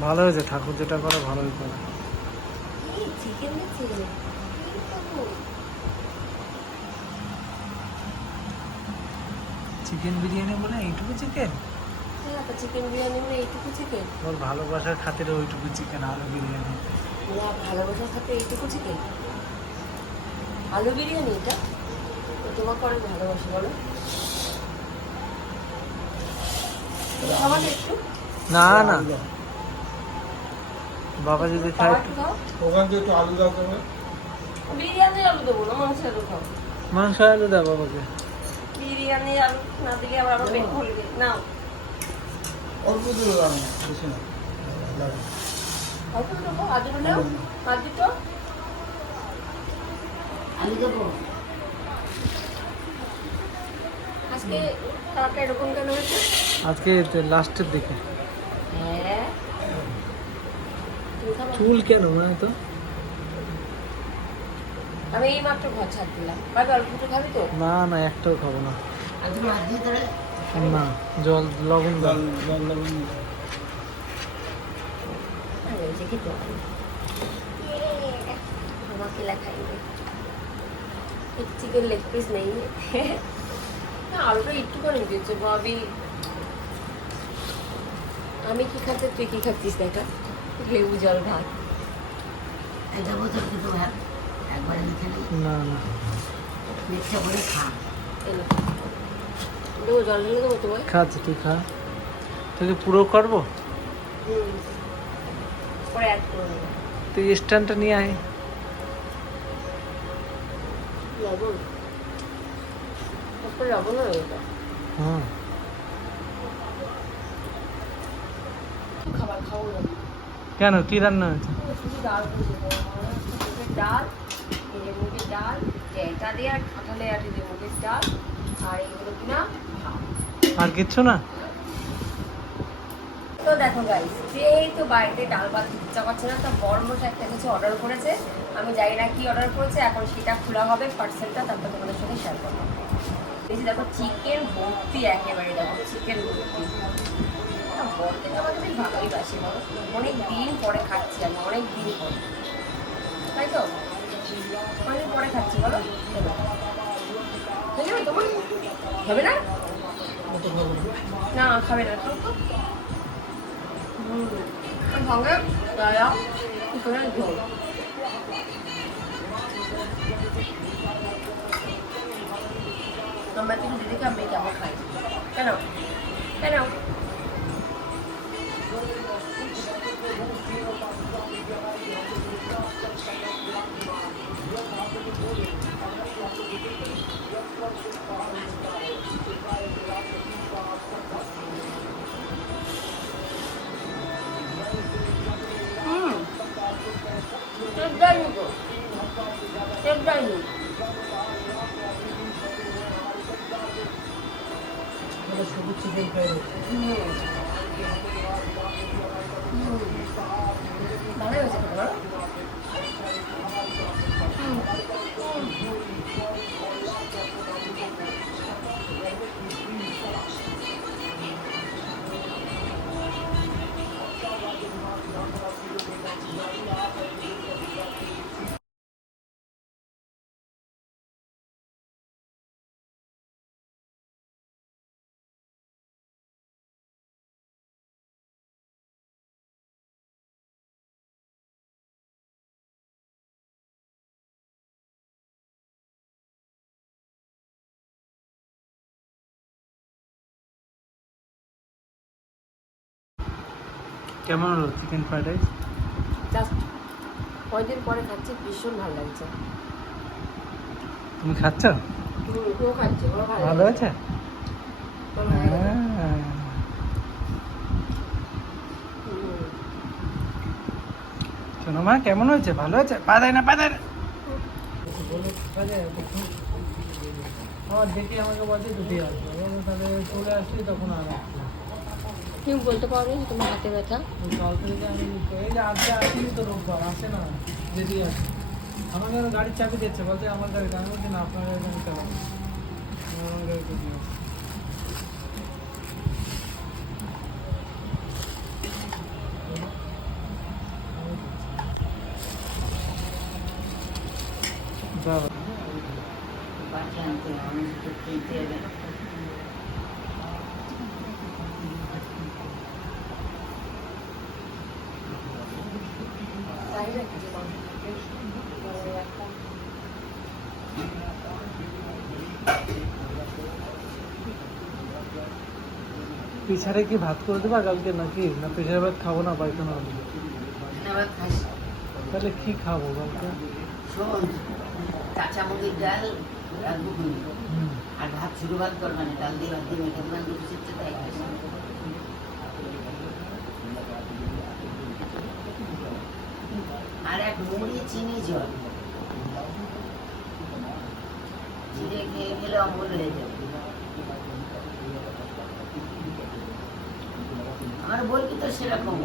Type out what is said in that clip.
ভালো হয়েছে ঠাকুর যেটা করে ভালোই করে চিকেন বিরিয়ানি বলে এইটুকু চিকেন চিকেন বিরিয়ানি মানে এইটুকু চিকেন ওর ভালোবাসার খাতিরে ওইটুকু চিকেন আলু বিরিয়ানি। না ভালোবাসার সাথে এইটুকু চিকেন আলু বিরিয়ানি এটা? তো তোমাকে অনেক ভালোবাসি বলো তুমি খাবা না না। না বাবা যদি খায় ওখান থেকে একটু আলু দাও তুমি বিরিয়ানি আলু দেবো না মাংস আলু খাও মাংস আলু দাও বাবাকে। বিরিয়ানি আলু না দিলে আবার আমার পেট ভরে যাবে না অল্প দিলে দাও বেশি না। অল্প দেবো আদু নাও আদু তো আলু দেবো। আজকে এরকম কেন হয়েছে? আজকে লাস্টের দিকে। হ্যাঁ। চুল কেন মানে তো? আমি এই মাত্র ঘর ছাড় দিলাম। ভাবি অল্প একটু খাবি তো? না না একটাও খাব না। না জল লবণ জল জল লবণ আমাকে লেখাই চিকেন লেগ পিস নেই। আলুটা একটু করে দিয়েছে ভাবি। আমি কি খাতে তুই কি খাচ্ছিস দেখা। লেবু জল ভাত। এটা বোধহয় দুটো ভাত একবারে লিখে না না। মিক্সা করে খা। দেবো জল ঢেলে দেবো তোমায়? খাচ্ছি তুই খা। তোকে পুরো করব? পরে অ্যাড করে তুই স্ট্যান্ডটা নিয়ে আয়। লবণ তারপরে লবণ হয়ে গেল। হুম। খাবার খাব না। কেন? কি রান্না হয়েছে? শুধু ডাল মুগের ডাল এটা দিয়ে আর কাঁঠালে আটি দিয়ে মুগের ডাল আর কিনা আর কিচ্ছু না? তো দেখো গাইস যেই তো বাড়িতে ডাল ভাত দিতে ইচ্ছা করছে না তো বড় একটা কিছু অর্ডার করেছে। আমি জানি না কি অর্ডার করেছে এখন সেটা খোলা হবে পার্সেলটা তারপর তোমাদের সাথে শেয়ার করব। এই যে দেখো চিকেন ভর্তি একেবারে দেখো চিকেন ভর্তি। না, বলতে তো আমাদের বেশ ভালোই বাসি বলো। অনেক দিন পরে খাচ্ছি আমি অনেক দিন পরে। তাই তো? অনেক পরে খাচ্ছি বলো। হয়ে যাবে তোমার? হবে না? না খাবে না খাও তো। হুম সঙ্গে দাদা চিকেনের ঝোল। আমরা কিন্তু দিদিকে আমি কেমন খাই? কেন? কেন? শুধু চিকেন ফ্রাই হুম হুম ভালো কেমন হলো চিকেন ফ্রাইড রাইস জাস্ট কয়দিন পরে খাচ্ছি ভীষণ ভালো লাগছে। তুমি খাচ্ছ? কেউ খাচ্ছি ভালো লাগছে। হ্যাঁ। শোনো মা কেমন হয়েছে? ভালো হয়েছে? পাদায় না পাদায় না আমার দেখি আমাকে বলছে দুটি আসবে। তাহলে চলে আসছি তখন আর কেউ বলতে পারবে যে তোমার হাতে ব্যথা আমাকে গাড়ির চাবি দিচ্ছে বলতে আমার গাড়িটা আমি বলছি না আপনার গাড়ি চালাবো আমার গাড়ি Baba. Bacaan tu, orang tu tiada. পিছারে কি ভাত করে দেবা কালকে নাকি? না পিছারে ভাত খাব না পাইখানা হবে? তাহলে কি খাব কালকে কাঁচা মুগের ডাল। আর ভাত শুরু ভাত করবে না ডাল দিয়ে ভাত দিয়ে মেখে দেবেন তাই আর এক মুড়ি চিনি জল। চিড়ে খেয়ে গেলে অমল হয়ে যাবে। আমার বলবি তো সেরকম।